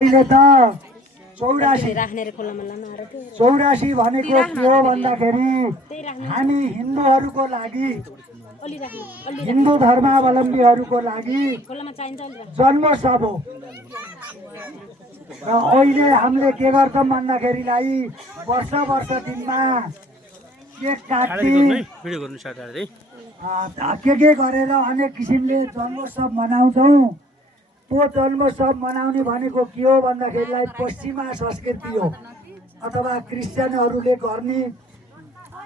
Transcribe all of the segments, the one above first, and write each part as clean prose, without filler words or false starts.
अहिले त 84 भनेको के हो भन्दाखेरि हामी हिन्दूहरूको लागि हिन्दू धर्मावलम्बीहरूको लागि जन्मोत्सव हो। र अहिले हामीले के गर्छौँ भन्दाखेरिलाई वर्ष वर्ष दिनमा केक काट्ने के गरेर अनेक किसिमले जन्मोत्सव मनाउँछौँ। त्यो जन्मोत्सव मनाउने भनेको के हो भन्दाखेरिलाई पश्चिमा संस्कृति हो अथवा क्रिस्चियनहरूले गर्ने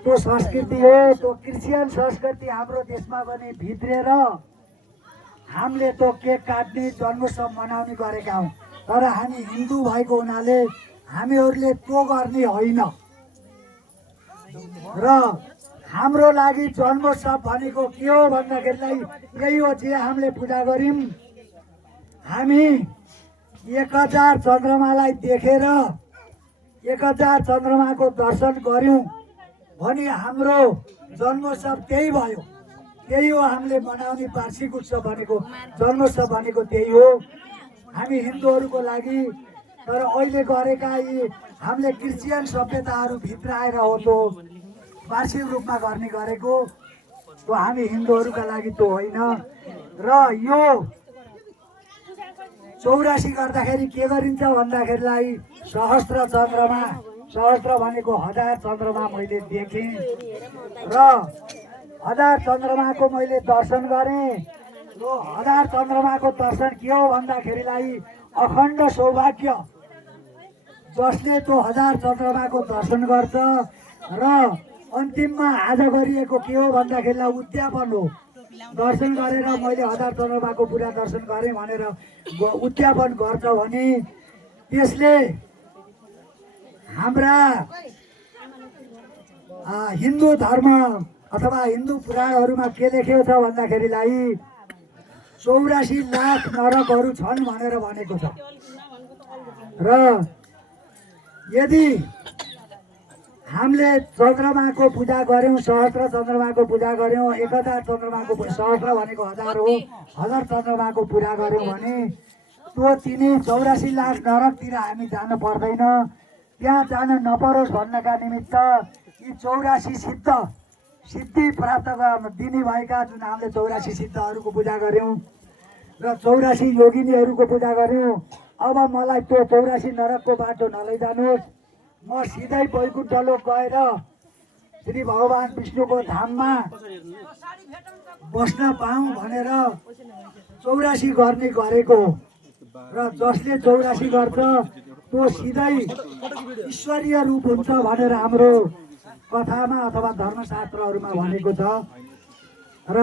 त्यो संस्कृति हो। त्यो क्रिस्चियन संस्कृति हाम्रो देशमा पनि भित्रेर हामीले त्यो केक काट्ने जन्मोत्सव मनाउने गरेका हौँ। तर हामी हिन्दू भएको हुनाले हामीहरूले त्यो गर्ने होइन। र हाम्रो लागि जन्मोत्सव भनेको के हो भन्दाखेरिलाई यही हो जे हामीले पूजा गर्यौँ। हामी 1000 चन्द्रमालाई देखेर 1000 चन्द्रमाको दर्शन गर्यौँ भने हाम्रो जन्मोत्सव त्यही भयो। त्यही हो हामीले मनाउने वार्षिक उत्सव भनेको, जन्मोत्सव भनेको त्यही हो हामी हिन्दूहरूको लागि। तर अहिले गरेका यी हामीले क्रिस्चियन सभ्यताहरू भित्र आएर हो त्यो वार्षिक रूपमा गर्ने गरेको, त्यो हामी हिन्दूहरूका लागि त्यो होइन। र यो 84 गर्दाखेरि के गरिन्छ भन्दाखेरिलाई सहस्त्र चन्द्रमा, सहस्त्र भनेको 1000 चन्द्रमा मैले देखेँ र 1000 चन्द्रमाको मैले दर्शन गरेँ। यो 1000 चन्द्रमाको दर्शन के हो भन्दाखेरिलाई अखण्ड सौभाग्य। जसले त्यो 1000 चन्द्रमाको दर्शन गर्छ र अन्तिममा आज गरिएको के हो भन्दाखेरिलाई उद्यापन हो। दर्शन गरेर मैले 1000 चन्द्रमाको पुरा दर्शन गरेँ भनेर उद्यापन गर्छ भने त्यसले हाम्रा हिन्दू धर्म अथवा हिन्दू पुराणहरूमा के लेखेको छ भन्दाखेरिलाई 84 लाख नरकहरू छन् भनेर भनेको छ। र यदि हामीले चन्द्रमाको पूजा गर्यौँ, सहस्त्र चन्द्रमाको पूजा गर्यौँ, 1000 चन्द्रमाको, सहस्त्र भनेको 1000 हो, 1000 चन्द्रमाको पूजा गर्यौँ भने त्यो 84 लाख नरकतिर हामी जानु पर्दैन। त्यहाँ जान नपरोस् भन्नका निमित्त यी 84 सिद्धि प्राप्त दिने भएका जुन हामीले 84 सिद्धहरूको पूजा गर्यौँ र 84 योगिनीहरूको पूजा गर्यौँ। अब मलाई त्यो 84 नरकको बाटो नलैजानुहोस्, म सिधै वैकुण्ठ लोक गएर श्री भगवान विष्णुको धाममा बस्न पाऊँ भनेर 84 गर्ने गरेको। र जसले 84 गर्छ त्यो सिधै ईश्वरीय रूप हुन्छ भनेर हाम्रो कथामा अथवा धर्मशास्त्रहरूमा भनेको छ। र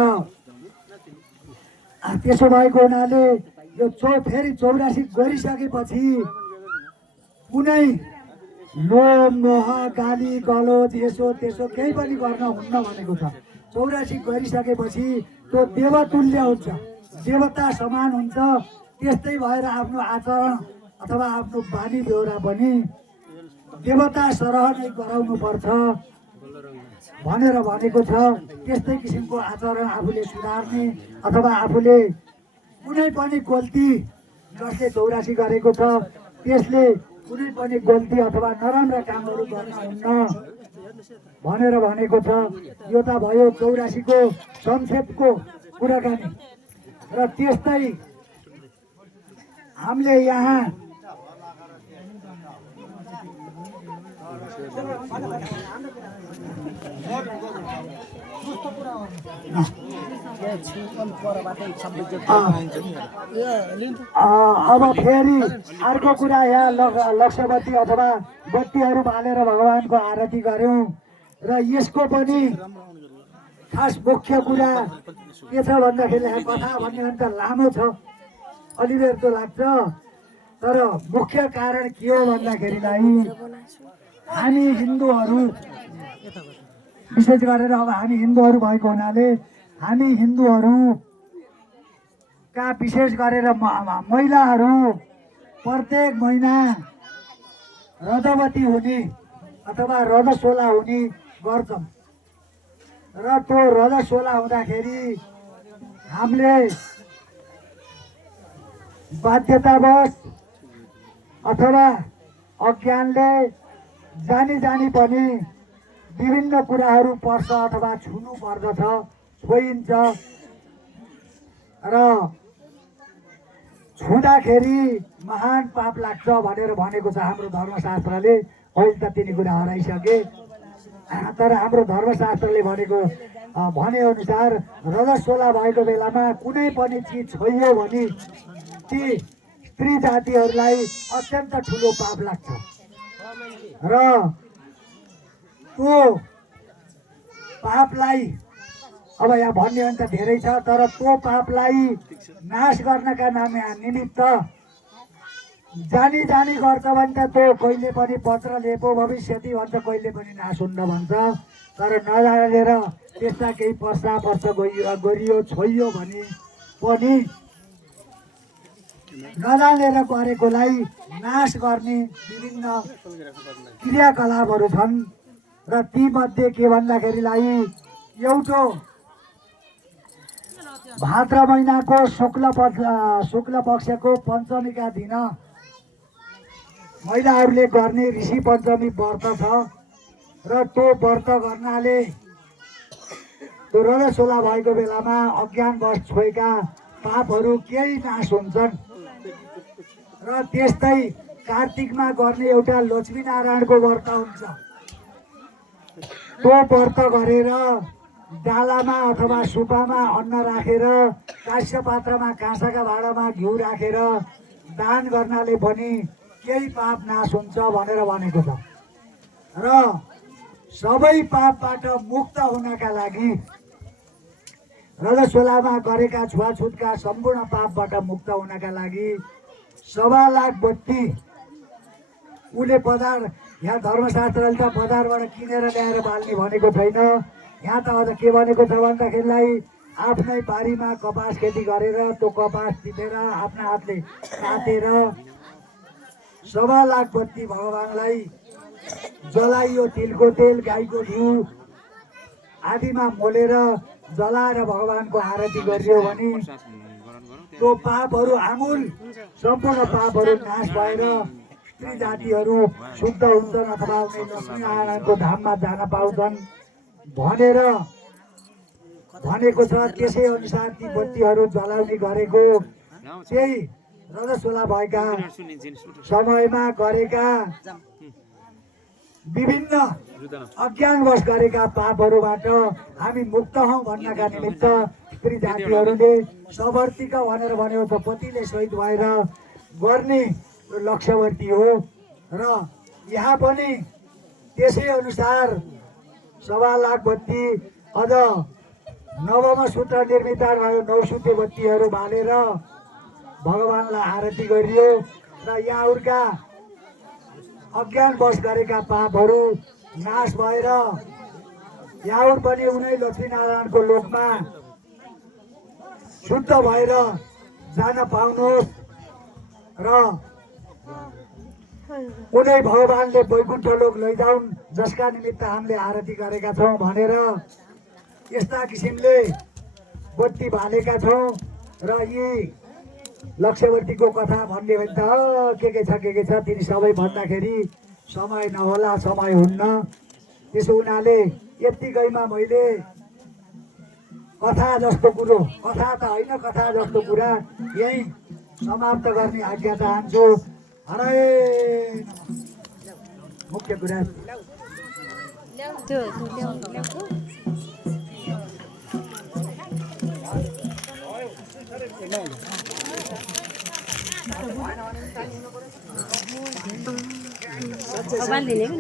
त्यसो भएको हुनाले यो फेरि 84 गरिसकेपछि कुनै लोभ मोह गाली गलोज यसो त्यसो केही पनि गर्न हुन्न भनेको छ। 84 गरिसकेपछि त्यो देवतुल्य हुन्छ, देवता समान हुन्छ। त्यस्तै भएर आफ्नो आचरण अथवा आफ्नो बानी बेहोरा पनि देवता सरह नै गराउनु पर्छ भनेर भनेको छ। त्यस्तै किसिमको आचरण आफूले सुधार्ने अथवा आफूले कुनै पनि गल्ती जसले 84 गरेको छ त्यसले कुनै पनि गल्ती अथवा नराम्रा कामहरू गर्न हुन्न भनेर भनेको छ। यो त भयो 84 को संक्षेपको कुराकानी। र त्यस्तै हामीले यहाँ अब फेरि अर्को कुरा यहाँ लक्ष्यवती अथवा बत्तीहरू बालेर भगवानको आरती गर्यौँ। र यसको पनि खास मुख्य कुरा के छ भन्दाखेरि कथा भन्ने भने त लामो छ, अलिबेर त लाग्छ। तर मुख्य कारण के हो भन्दाखेरिलाई हामी हिन्दूहरू विशेष गरेर अब हामी हिन्दूहरू भएको हुनाले हामी हिन्दूहरूका विशेष गरेर महिलाहरू प्रत्येक महिना रजवती हुने अथवा रजस्वला हुने गर्छौँ। र त्यो रजस्वला हुँदाखेरि हामीले बाध्यतावश अथवा अज्ञानले जानी जानी पनि विभिन्न कुराहरू पर्छ अथवा छुनु पर्दछ, छोइन्छ र छुँदाखेरि महान पाप लाग्छ भनेर भनेको छ हाम्रो धर्मशास्त्रले। अहिले त तिनी कुरा हराइसके, तर हाम्रो धर्मशास्त्रले भनेको भनेअनुसार रजस्वला भएको बेलामा कुनै पनि चिज छोइयो भने ती स्त्री जातिहरूलाई अत्यन्त ठुलो पाप लाग्छ र त्यो पापलाई अब यहाँ भन्ने भने त धेरै छ, तर त्यो पापलाई नाश गर्नका निमित्त जानी जानी गर्छ भने त त्यो कहिले पनि पत्र लेपो भविष्यति भन्छ, कहिले पनि नाश हुन्न भन्छ। तर नजानेर त्यस्ता केही पर्छ गरियो छोइयो भने पनि नजानेर गरेकोलाई नाश गर्ने विभिन्न क्रियाकलापहरू छन् र तीमध्ये के भन्दाखेरिलाई एउटो भाद्र महिनाको शुक्ल पक्षको पञ्चमीका दिन महिलाहरूले गर्ने ऋषि पञ्चमी व्रत छ र त्यो व्रत गर्नाले त्यो रजस्वला भएको बेलामा अज्ञानवश छोएका पापहरू केही नाश हुन्छन्। र त्यस्तै कार्तिकमा गर्ने एउटा लक्ष्मीनारायणको व्रत हुन्छ। त्यो व्रत गरेर डालामा अथवा सुपामा अन्न राखेर काँस्य पात्रमा काँसाका भाँडामा घिउ राखेर दान गर्नाले पनि केही पाप नाश हुन्छ भनेर भनेको छ। र सबै पापबाट मुक्त हुनका लागि रजस्वलामा गरेका छुवाछुतका सम्पूर्ण पापबाट मुक्त हुनका लागि 1.25 लाख बत्ती उसले यहाँ धर्मशास्त्रले त बजारबाट किनेर ल्याएर बाल्ने भनेको छैन। यहाँ त अझ के भनेको छ भन्दाखेरिलाई आफ्नै बारीमा कपास खेती गरेर त्यो कपास टिपेर आफ्ना हातले काटेर 1.25 लाख बत्ती भगवानलाई जलाइयो, तिलको तेल गाईको घिउ आदिमा मोलेर जलाएर भगवानको आरती गरियो भने त्यो पापहरू आमूल सम्पूर्ण पापहरू नाश भएर स्त्री जातिहरू शुद्ध हुन्छन् अथवा उनी लक्ष्मीनारायणको धाममा जान पाउँछन् भनेर भनेको छ। त्यसै अनुसार ती बत्तीहरू जलाउने गरेको त्यही रजस्वला भएका समयमा गरेका विभिन्न अज्ञानवश गरेका पापहरूबाट हामी मुक्त हौँ भन्नका निमित्त स्त्री जातिहरूले सवर्तिका भनेर भनेको छ। पतिले शहीद भएर गर्ने लक्ष्यवर्ती हो र यहाँ पनि त्यसै अनुसार 1.25 लाख बत्ती अझ नवमा सूत्र निर्मित भयो 9 सुते बत्तीहरू बालेर भगवानलाई आरती गरियो र यहाँहरूका अज्ञानवश गरेका पापहरू नाश भएर यहाँहरू पनि उनै लक्ष्मीनारायणको लोकमा शुद्ध भएर जान पाउनुहोस् र उनै भगवानले वैकुण्ठ लोक लैजाउन् जसका निमित्त हामीले आरती गरेका छौँ भनेर यस्ता किसिमले बत्ती बालेका छौँ। र यी लक्ष्यवर्तीको कथा भन्ने भने त के छ तिनी सबै भन्दाखेरि समय नहोला, समय हुन्न। त्यसो हुनाले यत्तिकैमा मैले कथा जस्तो कुरो, कथा त होइन कथा जस्तो कुरा यही समाप्त गर्ने आज्ञा चाहन्छु। हरे मुख्य कुरा Abang ini kan